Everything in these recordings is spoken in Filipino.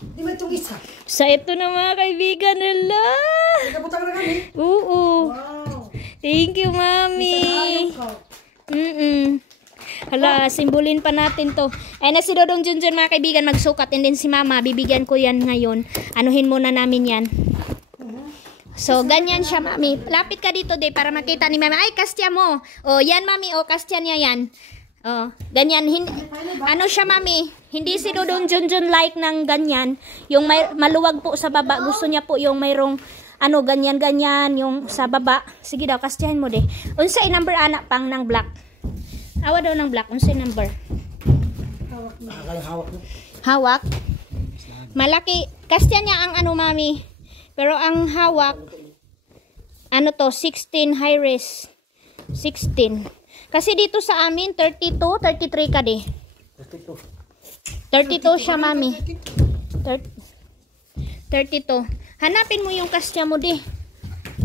Di ba itong isa? Sa ito na mga kaibigan, hala. Nagkabutang na kami? Oo. Wow. Thank you, Mami. Hala, simbolin pa natin to. Ay na si Dodong Junjun mga kaibigan magsukat. And then si Mama, bibigyan ko yan ngayon. Anuhin muna namin yan. So, ganyan siya, Mami. Lapit ka dito, de, para makita ni Mami. Ay, kastya mo. O, yan, Mami. O, kastya niya yan. O, ganyan. Ano siya, Mami? Hindi si Dodong Junjun like ng ganyan. Yung maluwag po sa baba. Gusto niya po yung mayroong, ano, ganyan-ganyan. Yung sa baba. Sige daw, kastyahin mo, de. Unsay number anak pang ng black. Awa daw ng black. Unsay number? Hawak na. Hawak na. Hawak? Malaki. Kastya niya ang ano, Mami. Pero ang hawak, ano to, 16 high res. 16. Kasi dito sa amin, 32, 33 ka de. 32 siya, Mami. 32. Hanapin mo yung kastya mo de.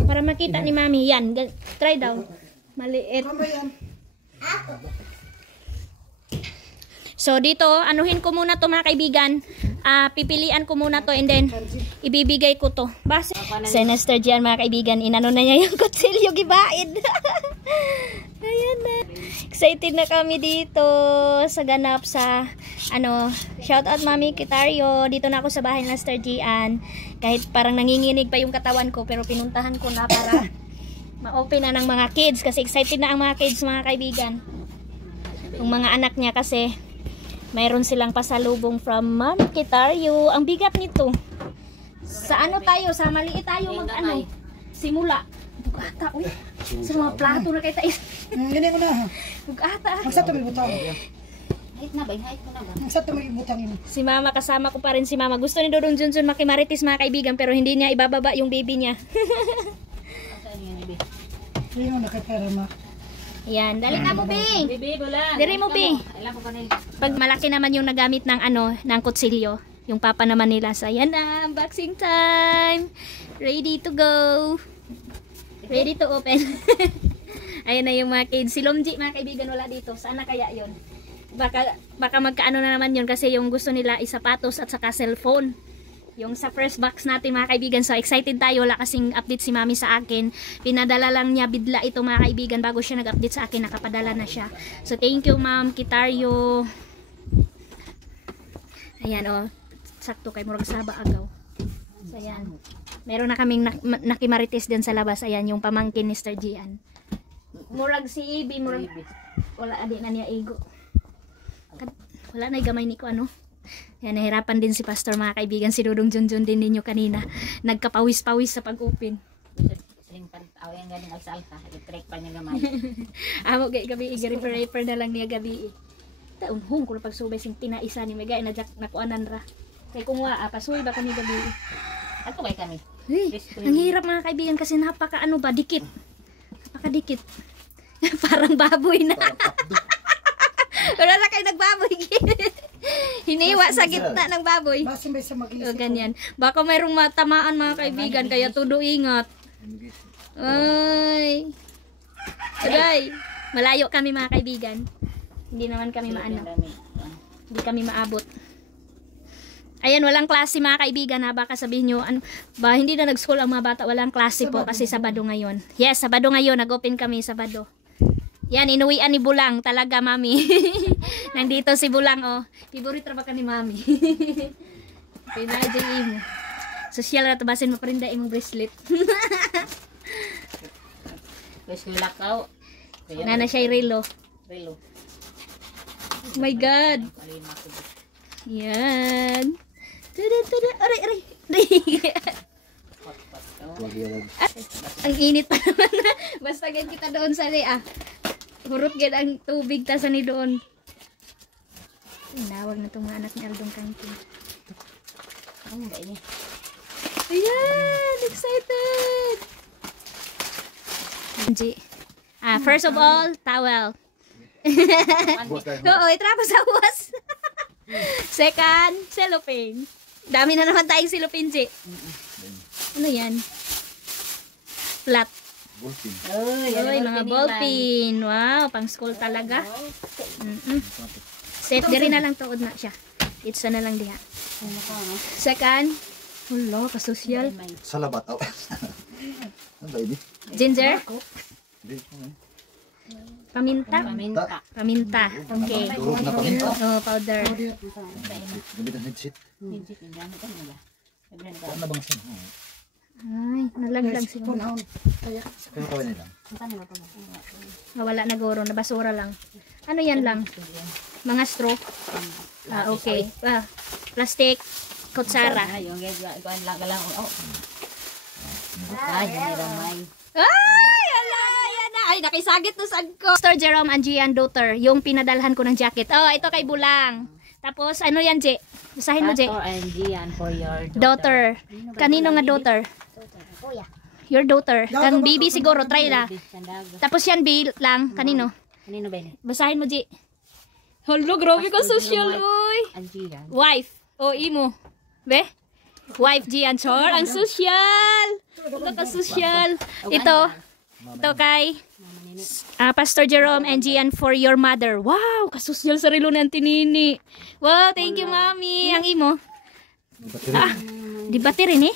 Para makita ni Mami. Yan, try daw. Maliit. So, dito, anuhin ko muna to mga kaibigan. Pipilian ko muna to and then ibibigay ko to. Base. Sinister Gian mga kaibigan, inano na niya yung kutsilyo gibaid. Ayan na. Excited na kami dito sa ganap sa ano, shout out Mami Kitario. Dito na ako sa bahay ng Star Gian. Kahit parang nanginginig pa yung katawan ko pero pinuntahan ko na para ma-open na ng mga kids kasi excited na ang mga kids mga kaibigan. Yung mga anak niya kasi mayroon silang pasalubong from Ma'am Kitario. Ang bigat nito. Sa ano tayo? Sa maliit tayo mag-ano? Simula. Bugata, uy. Sa mga plato na kayo tayo. Ganyan ko na. Bugata. Magsato may butang. Hait na ba? Hait mo na ba? Magsato may butang yun. Si Mama, kasama ko pa rin si Mama. Gusto ni Dodong Junjun makimaritis mga kaibigan pero hindi niya ibababa yung baby niya. Saan yun, Bibi? Ayun, nakapera na. Yan. Dali na mo, Bing. Bibi, bulan. Dali mo, Bing. Ilan po kanil? Pag malaki naman yung nagamit ng ano, ng kutsilyo, yung papa naman nila sa yan na, unboxing time. Ready to go. Ready to open. Ayan na yung mga kids. Si Lomji, mga kaibigan, wala dito. Sana kaya yun? Baka magkaano na naman yun kasi yung gusto nila is sapatos at saka cellphone. Yung sa first box natin mga kaibigan. So excited tayo. Wala kasing update si Mami sa akin. Pinadala lang niya bidla ito mga kaibigan. Bago siya nag-update sa akin, nakapadala na siya. So thank you Ma'am Kitario. Ayan o. Sakto kay murag saba agaw. So ayan. Meron na kaming nakimarites din sa labas. Ayan yung pamangkin ni Star Gian. Murag si Ibi. Murag wala adi na niya igo. Wala na gamay ni ko ano. Yan, nahirapan din si Pastor mga kaibigan. Si Dodong Junjun din ninyo kanina. Nagkapawis-pawis sa pag-open. Siling pag-aw yung galing alsa-alsa. Electric pa niya gamay. Amo gay gabi. Refer na lang niya gabi. Taunhong ko na pagsubay sing tinaisa ni Megay na nakuanan ra. Kaya kung pasuy ba kami gabi. Ako ba kami? Ang hirap mga kaibigan kasi napaka ano ba, dikit. Napaka-dikit. Parang baboy na. Wala na kayo nagbaboy. Hiniwa sa gitna ng baboy. Basta may sa mag-iisip. O, ganyan. Baka mayroong matamaan mga kaibigan, kaya todo ingat. Ay. Aray. Malayo kami mga kaibigan. Hindi naman kami maano. Hindi kami maabot. Ayan, walang klase mga kaibigan ha. Baka sabihin nyo, ano, ba hindi na nag-school ang mga bata. Walang klase po kasi Sabado ngayon. Yes, Sabado ngayon. Nag-open kami Sabado. Yan, inuwian ni Bulang. Talaga, Mami. Nandito si Bulang, oh. Favorite ba ka ni Mami? Pinadya mo. Social na tabasin mo pa rin imong bracelet. Pwes ko lakaw. Nana siya relo. Relo. Oh my God. Yan. Tada. Aray. Ang init pa naman. Basta gan kita doon sa hurot gan ang tubig ta sa ni doon. Nawag na itong mga anak ni Aldong Kangkin. Ano ba ini? Ayan! Excited! First of all, towel. Oo, itrapa sa was. Second, cellophane. Dami na naman tayong cellophane, G. Ano yan? Flat. Uy, mga ballpen. Wow, pang school talaga. Set, diri na lang tuod na siya. It's na lang diha. Second, hello, kasosyal. Salabat. Oh. Ano ba ini? Ginger, Hindi. paminta. Paminta. Paminta. Okay. Durog na paminta. Oh, powder. Gamit ang headset. Hindi ko gamit ko nila. Ano bang sin? Ay, nalaglag siguro. Punahon. Kaya. Kaya kawin nila. Wala na guro, nabasura lang. Ano yan lang? Mga straw. Ah, okay. Ah, plastic, kutsara. Ay, yung gawin lang galang. Oh. Ay, yung ramay. Ay, ala, yan na. Ay, nakisagit no sad ko. Mr. Jerome and Gian daughter, yung pinadalhan ko ng jacket. Oh, ito kay Bulang. Tapos, ano yan, J? Basahin mo, J. Pastor and Gian for your Daughter. Kanino nga daughter? Your daughter. Kang baby siguro, try na. Tapos yan, B lang. Kanino? Kanino ba yun? Basahin mo, J. Hello, grabe ka social, uy. And Gian. Wife. O, imo. Be? Wife, Gian Chor. Ang social. Ito ka social. Ito. Ito kay Pastor Jerome and Gian for your mother. Wow, kasusyal sa relo ng tinini. Wow, thank you, Mami. Ang imo. Di ba rin eh?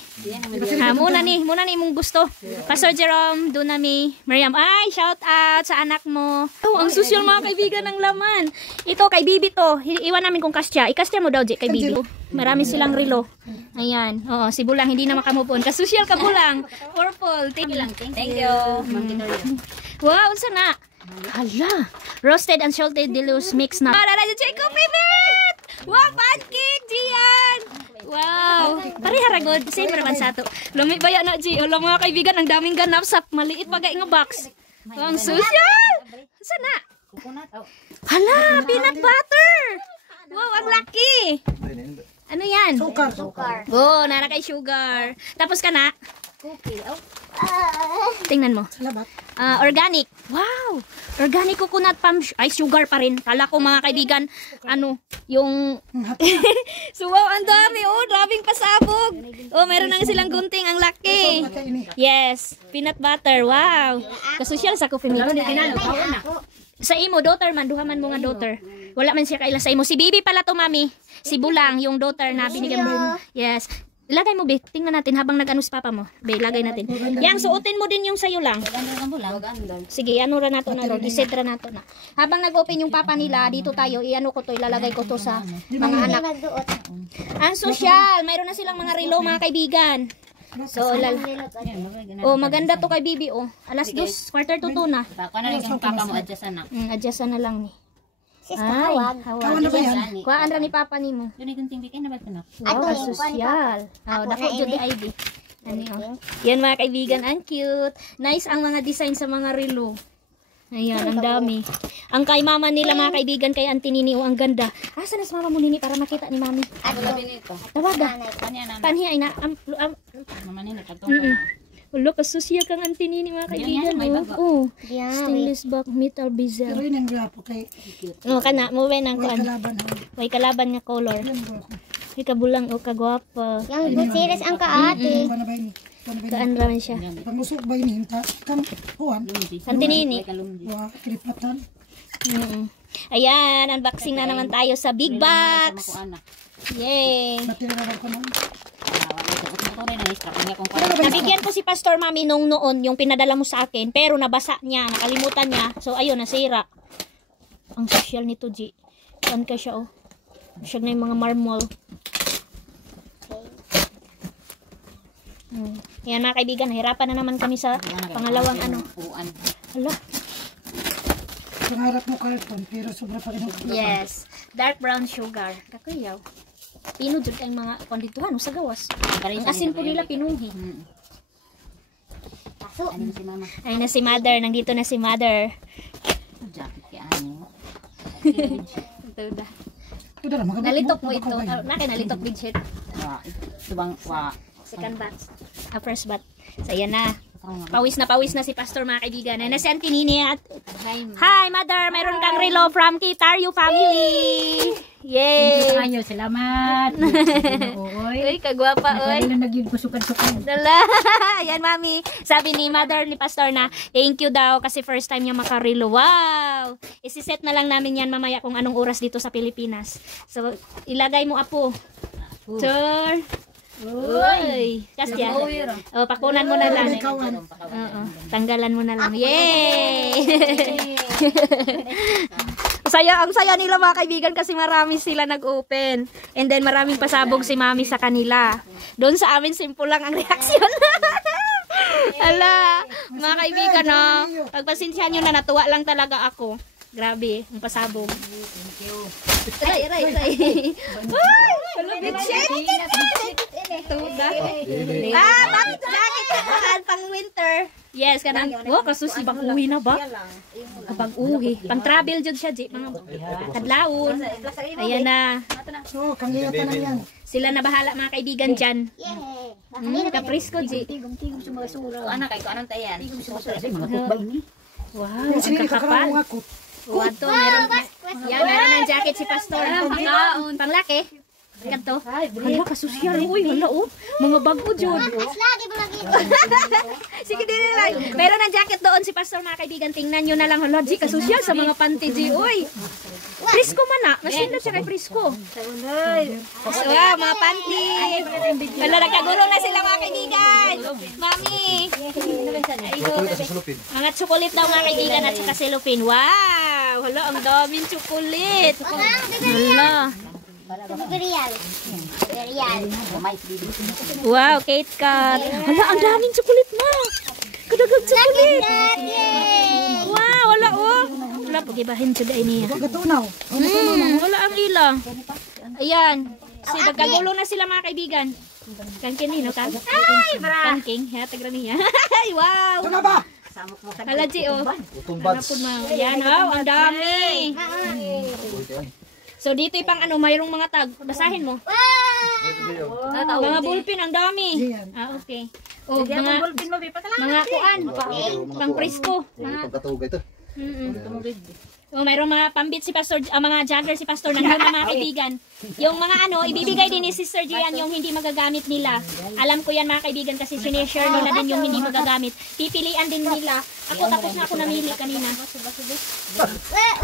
Muna ni mong gusto. Pastor Jerome, Dunami, Miriam. Ay, shout out sa anak mo. Oh, ang social mga kaibigan ng laman. Ito kay Bibi to. Iwan namin kung kasya. Ikasya mo daw, J, kay Bibi. Marami silang relo. Ayan. Oo, si Bulang hindi na makamupon. Kasusyal ka, Bulang. Purple. Thank you. Thank you. Ma'am Victoria. Wow, unsa na? Hala. Roasted and salted deluxe mix na. Ah, dala dyan ko favorite! Wow, pancake, Gian! Wow. Pareha ragod. Same naman sa ato. Lumi ba yan na, G? Alam mga kaibigan, ang daming ganap sa maliit bagay nga box. Ang social! Unsa na? Coconut. Oh. Hala, peanut butter! Wow, ang laki! Ano yan? Sukar. Oh, nara kay sugar. Tapos ka na? Cookie. Oh. Tingnan mo. Salabat. Organic. Wow! Organic coconut palm. Ay, sugar pa rin. Kala ko mga kaibigan, ano, yung... So, wow, ang dami. Oh, daming pasabog. Oh, meron na silang gunting. Ang laki. Yes. Peanut butter. Wow. Kasosyal sa coffee milk. Sa imo, daughter man. Duha man mo nga daughter. Wala man siya kaila sa imo. Si Bibi pala to, Mami. Si Bulang, yung daughter na binigyan mo. Yes. Ilagay mo, Be. Tingnan natin habang nag-ano si Papa mo. Be, ilagay natin. Yang, suotin mo din yung sayo lang. Sige, ano ra nato na ron. Iset ra nato na. Habang nag-open yung Papa nila, dito tayo, iano ko to, ilalagay ko to sa mga anak. Ang social. Mayroon na silang mga relo, mga kaibigan. So, oh, maganda to kay Bibi, oh. Alas 2, quarter to 2 na. Baka na rin yung papa mo adjust na. Adjust na lang ni. Ay, Kawan na ba yan? kuhaan ra ni Papa ni mo. Yun ay gunting bigay na ba ito na? Wow, social. Oh, dako jud di ID. Ano oh. Yan mga kaibigan, ang cute. Nice ang mga design sa mga relo. Ayan, ang dami. Ang kay mama nila mga kaibigan, kay Auntie Nini, oh, ang ganda. Asa na si mama mo Nini para makita ni Mami? Tawaga. Kanya na. Panhi ay na. Mama nila katong na. Ulo, kasusya kang Auntie Nini mga kaibigan. Oh, stainless back metal bezel. Pero yun ang gwapo kay Oh, kana, mo ng may kuan. kalaban. Way kalaban nga color. Yan gwapo. May kabulang o kagwapa. Yang good series ang kaate. Kuha na ba yun? Kaan raman siya. Pangusok ba yun? Kang kuhan. Auntie Nini. Wah, klipatan. Ayan, unboxing na naman tayo sa big box. Yay! Natira ko nun. Nabigyan ko si Pastor Mami nung noon yung pinadala mo sa akin, pero nabasa niya, nakalimutan niya. So ayun, nasira. Ang social nito, G. Saan ka siya, oh? Siya na yung mga marmol. Ayan mga kaibigan, hirapan na naman kami sa pangalawang ano. Hala. Pangarap mo karton, pero sobra pa rin ako. Yes. Dark brown sugar. Kakayaw. Pino dyan kayong mga kondituhan sa gawas. Ang asin po nila pinuhi. Ay na si Mother. Nandito na si Mother. Nalitok mo ito. Nalitok din shit. Second batch. First batch. So yan na. Pawis na si Pastor mga kaibigan. Ay, nasi Auntie Nini at... Hi, Mother! Mayroon kang relo from Kitario family! Yay! Ayo, salamat. Uy, kagwapa, uy. Dahil na naging kusukan-sukan. Dala. Ayan, Mami. Sabi ni Mother ni Pastor na, thank you daw kasi first time niya makarelo. Wow! Isiset na lang namin yan mamaya kung anong oras dito sa Pilipinas. So, ilagay mo, Apo. Sir. Uy. Kasya. Oh, pakunan mo na lang. Oo. Tanggalan mo na lang. Yay! Ang saya nila mga kaibigan kasi marami sila nag-open. And then maraming pasabog si Mami sa kanila. Doon sa amin simple lang ang reaksyon. Ala, mga kaibigan, no? Pagpasensyahan nyo na, natuwa lang talaga ako. Grabe, ang pasabog. Aray. Ay! Bakit jacket pang winter? Yes, kanang. Oh, kasus ibang uwi na ba? Kapag uwi, pang travel jud siya, mga kadlawon. Ayan na. So, kanila pa lang yan. Sila na bahala mga kaibigan diyan. Kapris ko, Ji. Anak kay ko anong tayan? Wow, ang kakapal. Wato, meron ng jacket si Pastor. Panglaki. Kanto. Hala, kasosyal. Uy, hala, oh. Mga bago, Jod. Sige, din lang. Meron ng jacket doon si Pastor, mga kaibigan. Tingnan nyo na lang. Hala, G, kasosyal sa mga panty, G. Uy. Prisco man na. Nasinda siya kay Prisco. Wow, mga panty. Hala, nagkagulo na sila, mga kaibigan. Mami. Mga tsukulit daw, mga kaibigan, at saka cellophane. Wow. Hala, ang daming tsukulit. Hala. Real. Wow, Kate Kat. Hala, ang daming tsukulit na. Kadagang tsukulit. Wow, wala oh. Wala, pagibahin siya dahil niya. Gatunaw. Wala ang ila. Ayan. Nagkagulo na sila mga kaibigan. Kangkin, no? Ay, bra. Kangking. Tagra niya. Wow. Ito na ba? Hala, G, oh. Utumbads. Ayan, oh. Ang dami. So, dito yung pang ano, mayroong mga tag. Basahin mo. Mga ballpen, ang dami. Okay. O, mga kuan. Pang Prisco. Pagkatuga ito. O, mayroong mga pambit si Pastor, mga jogger si Pastor na mga kaibigan. Yung mga ano, ibibigay din ni Sister Gian yung hindi magagamit nila. Alam ko yan mga kaibigan kasi sineshare nila din yung hindi magagamit. Pipilian din nila. Ako tapos na ako namili kanina.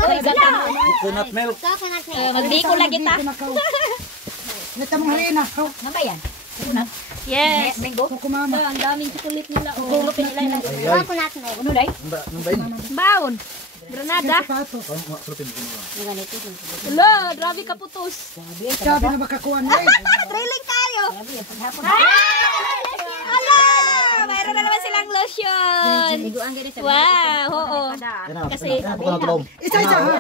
Uy, gata. Coconut milk. Magdiko lagi ta. Nita mong harina. Nabayan. Yes. Kukumama. Ang daming chocolate nila. Oh, pinilay. Coconut milk. Ano day? Baon. Granada. Sapatos. Hello, grabe ka putos. Sabi na makakuha na eh. Trailing tayo. Hello! Mayroon na naman silang lotion. Wow, oo. Kasi, Isa-isa ha.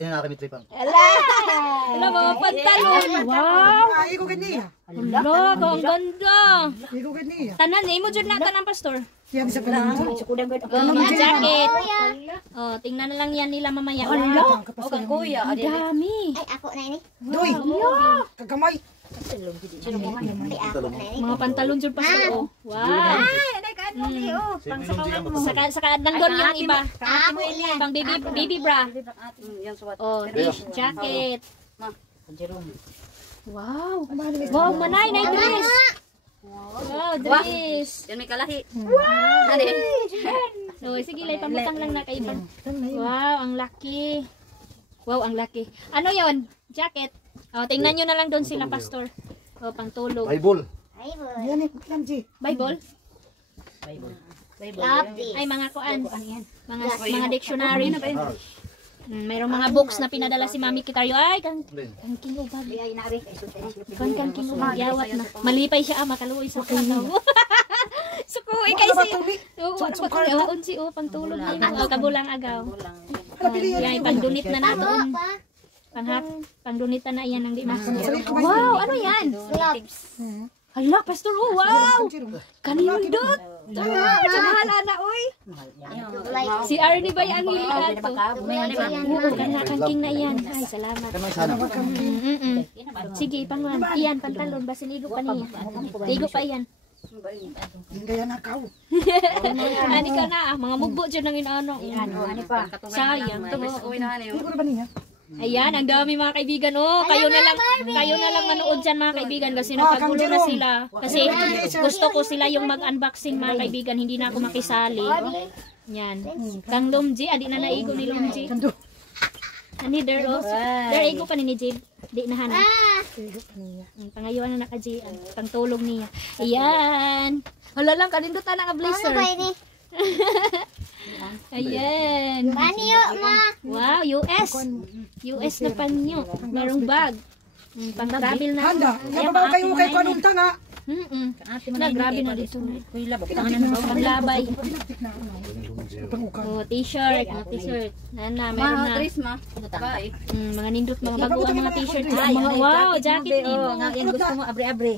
Yung aking mitripan. Hello, mga pantalon. Wow. Igo ganiya. Hello, ang ganda. Igo ganiya. Tanan, mo dyan na tanang pastor. Yan sa kanan. Mga jacket. Oh, tingnan na lang yan nila mamaya. Hello. Kuya, Ang dami. Ay, ako na ini. Doy. Kagamay. Mga pantalon dyan pastor. Oh. Wow. Saka nandun yung iba. Pang baby bra. Oh, jacket. Wow. Wow, manay na dress. Wow, dress. Yan may kalahi. Wow. So, sige, lay pamutang lang na kay iba. Wow, ang laki. Wow, ang laki. Ano yon? Jacket. Oh, tingnan nyo na lang doon sila, pastor. Oh, pang tulog. Bible. Yan eh. Lamji. Bible? Lovely. Ay, mga kuan. Mga dictionary. Mayroong mga books na pinadala si Mami Kitario. Ay, kangking ubag. Kangking ubag. Yawat na. Malipay siya, makaluoy sa kanaw. Sukuhi kay si. Oo, pang tulog na yun. Kabulang agaw. Yan, pang-donate na natin. Pang-donate na yan ang di mas. Wow, ano yan? Gloves. Hala, pastor, oh, wow! Kanindot! Mahala na, oy! Si Arnie ba yung hilihan to? Oo, kangking na yan. Ay, salamat. Sige, pangulan. Iyan, pantalon. Basin, igo pa niya. Igo pa yan. Hindi kaya nakaw. Ani ka na, mga mugbo dyan ng inaano. Ano pa? Sayang. Hindi ko na ba niya? Ayan, ang dami mga kaibigan. Oh, kayo na lang manood dyan mga kaibigan kasi nakagulo na sila. Kasi gusto ko sila yung mag-unboxing mga kaibigan, hindi na ako makisali. Yan. Kang Lumji, adi na naigo ni Lumji. Kando. Ani there igo pa ni Jib. Di na hana. Pangayuan na naka-J. Pangtulog niya. Ayan. Hala lang, kanindutan na nga Ano blazer. ba ini? Ayan. Panyo, ma. Wow, US. US na panyo. Merong bag. Pang-travel na. Handa. Kababaw kayo kay Kwanong Tanga. Na, grabe na dito. Kuy labok. Tangan na ba? Panglabay. Pinagtik na ako. Pangukan. Oh, t-shirt. Mga t-shirt. Nana, meron na. Ma. Bye. Mga nindot, mga baguang mga t-shirt. Wow, jacket ni mo. Nga yung gusto mo abre-abre.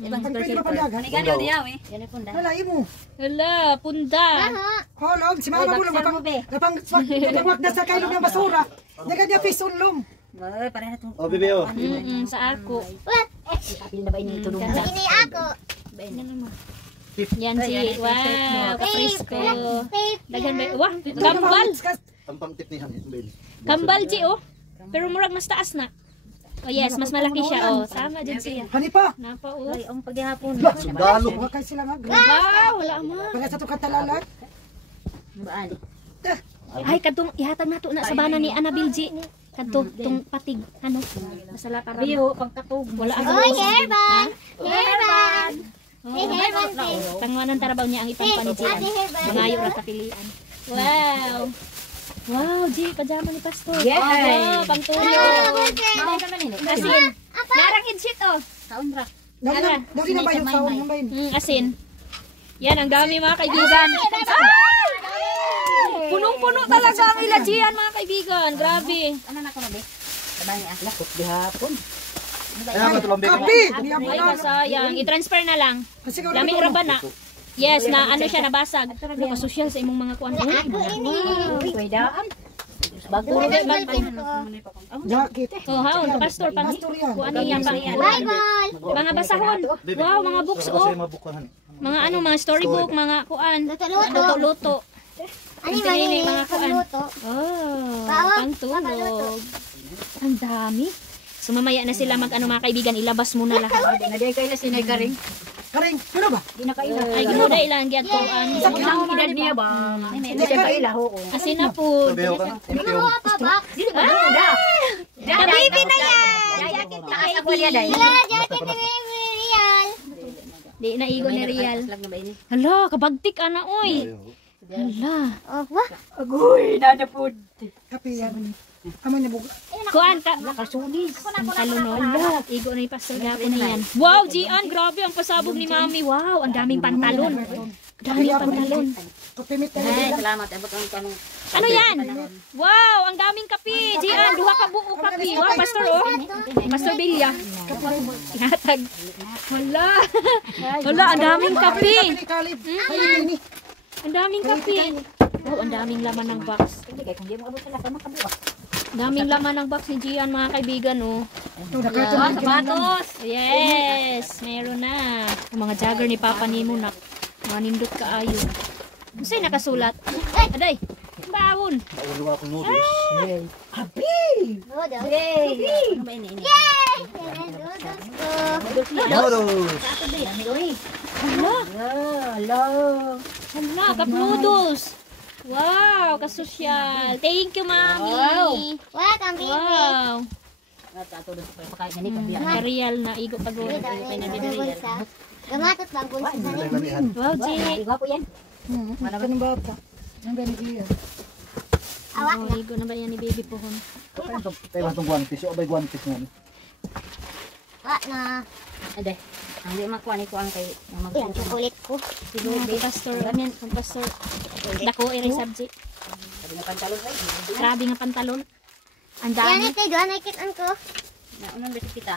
Ibang Ang super pwede super. pa palagan. Gani diya we. Yan po nda. Lalai mo. Hala, punda. Holog, si mama mo lang napang na sa kailong ng basura. Daga niya pisunlom. Ay, para na to. Oh, bibi oh. Sa ako. Kapil na ba ini tulong? Ini ako. Yan si, wow, kaprisko. Tape. Daghan ba? Wah, kambal. Ang pangtip ni Han. Kambal, G, oh. Pero murag mas taas na. Oh yes, mas malaki siya, oh. Tama dyan siya. Hani pa. Napa, oh. Ay, ang paghihapon. Sundalo. Huwag kayo sila mag. Wow, wala ma. Pagka sa ito katalalat. Baan. Ay, kadtong ihatag nato na sa bana ni Annabel G. Kadto, tong patig, ano, masala para. Biyo, pangkatog. Wala ang Oh, hairband. Hairband. Hey, hairband. Tangwanan tarabaw niya ang ipang Ate, panijian. hairband. Mangayo ra takilian. Wow. Wow, G, pajama ni Pastor. Yes. Oh, pangtulog. Mao naman ini. Asin. Narang headset, oh. Taon ra. Dali na ba yung taon ng bayin? Asin. Yan, ang dami mga kaibigan. Punong-puno talaga ang ilajian mga kaibigan. Grabe. Ano na ko na be? Sabay ah. Lakot bihapon. Ayan, matulong bibi. Kapi! Hindi ako Ay, kasayang. I-transfer na lang. Kasi ikaw Dami ra ba na? Yes, na ano siya, nabasag. Ano ka social sa imong mga kuan. Kuy daan. Bago Jacket. Oh, haon, pastor pang kuan niya pang Bible. mga basahon. Wow, mga books oh. Kasi mabukan Han. Mga ano, mga storybook, mga kuan. Luto-luto. Luto. Ano Ang ba pinili, ini? mga kuan. Pagluto. Oh, Bawang. pangtulog. Ang dami. So mamaya na sila mag ano mga kaibigan, ilabas muna lahat. na di kay na sinay karing. Karing, ano ba? Di na kaila. Ay, ginuda ilang gyud ko an. Ang edad niya ba? Hindi siya kaila ho. Asin na po. Sabiho ka. Ano pa ba? Dili ba da? Kabibi na yan. Jacket ni kay ako niya dai. Wala, jacket ni Real. Di na igo ni Real. Lag na ba ini? Hala, kabagtik ana oy. Hala. Oh, wah. Agoy, nada pud. Kapi yan. Amo niya buka. Kuan ka. Kasunis. Ang talunod. Igo na pastor gapon na yan. Wow, Gian, grabe ang pasabog ni Mami. Wow, ang daming pantalon. Daming pantalon. Kapimit na Ay, salamat abot ang tanong. Ano yan? Wow, ang daming kapi. Gian, duha ka buo kapi. Wow, pastor oh. Pastor Bilya. Ihatag. Hala. Hala, ang daming kapi. Kalib. Ayun ini. Ang daming kapi. Wow, ang daming laman ng box. Hindi kay kung di mo abot sa lasa makabuwa. Daming laman ng box ni Gian, mga kaibigan oh. Ito, nakatunan. Sapatos! Yes! Meron na. Ang mga jagger ni Papa Nemo na. Mga nindot kaayo. Ano sa'yo nakasulat? Aday! Baon! Naulo akong noodles. Oh, daw. Ano ba ini? Noodles. Dami oi. Hala! Hello. Hala! Cup noodles! Wow! Kasosyal! Thank you, Mami! Wala kang bibi. Wow! Ato doon sa pagkain gani pag biya. Arial na igo pagod. Bulsa. Gamatot bang bulsa sa rin? Manihan. Wow, G! Gwapo yan. Ano ba ng bata? Ang ganyan. Awa Oh, na. igo na ba yan ni Baby Pohon? Tayo ba itong guantes? O ba yung guantes nga? Awa na. Ade. Ang di makuha ni ko ang kay Yan, magpupo. chocolate ko. Siguro, pastor. Ganyan, pastor. Dako, eri subject. Sabi nga pantalon ay. Grabe nga pantalon. Ang Yan, dami. ito, doon, nakikitaan ko. Na unang beses kita.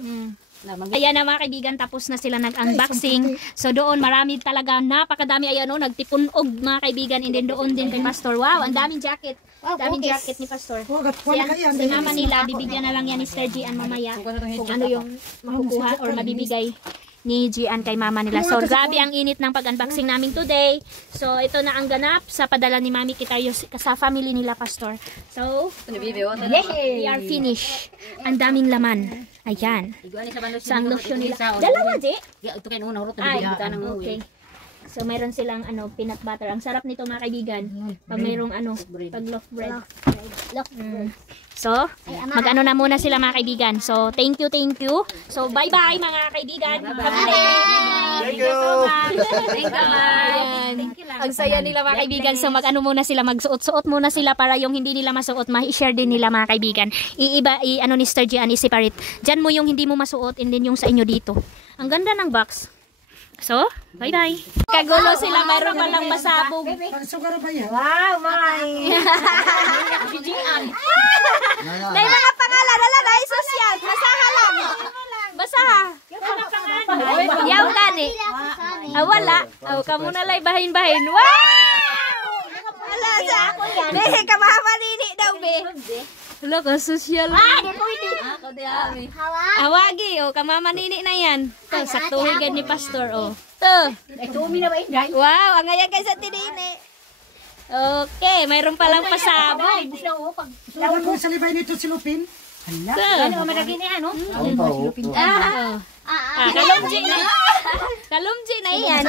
Mm. Na mag Ayan na mga kaibigan, tapos na sila nag-unboxing. So doon, marami talaga, napakadami, ayan o, nagtipunog mga kaibigan. And then doon din kay Pastor. Wow, ang daming jacket. Wow, Daming cookies. jacket ni Pastor. Huwag at Si, wala kaya. si mama nila, bibigyan na lang yan ni Sir Gian mamaya. Kung ano yung makukuha or mabibigay. ni Gian kay mama nila. So, grabe ang init ng pag-unboxing namin today. So, ito na ang ganap sa padala ni Mami Kitayo sa family nila, Pastor. So, we are finished. Ang daming laman. Ayan. So, ang lotion nila. Dalawa, Ji? Ito kayo nung nahurot. Ay, okay. So, mayroon silang peanut butter. Ang sarap nito mga kaibigan. Pag mayroong pag loaf bread. So, mag-ano na muna sila mga kaibigan. So, thank you. So, bye-bye mga kaibigan. Thank you so much. Thank you. Ang saya nila mga kaibigan. So, mag-ano muna sila, magsuot-suot muna sila para yung hindi nila masuot, ma-share din nila mga kaibigan. Ano ni Sir Gian, i-separate. Diyan mo yung hindi mo masuot and then yung sa inyo dito. Ang ganda ng box. So, bye-bye. Kagulo sila, mayroon pa lang masabog. Pagsugaro ba yan? Wow, my! Dahil mga pangalan, dahil social. Basaha lang. Basaha. Yaw gani. Wala. Kamu na lay bahin-bahin. Wow! Wala sa ako yan. Behe, kamahama nini daw, be. Wala ka, social. Awagi, kamama nini na yan. Ito, saktuhin ni Pastor, Ito. Wow, ang ngayon kayo sa tinini. Okay, mayroon palang pasabog. Wala ko sa libay nito si Lupin. Kalumji na. Kalumji na yan.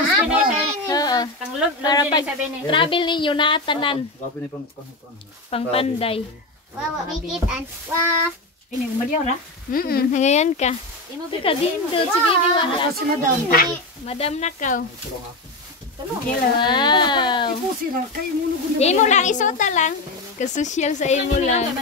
Para pag travel ninyo na atanan. Pangpanday. Wow, bikitan. Wow. Ngayon ka. Ika dito. Sige, wala. Si Madam. Madam na ka. Wow. Ipo sila. Kayo mo Imo lang, isuta lang. Kasosyal sa imo lang.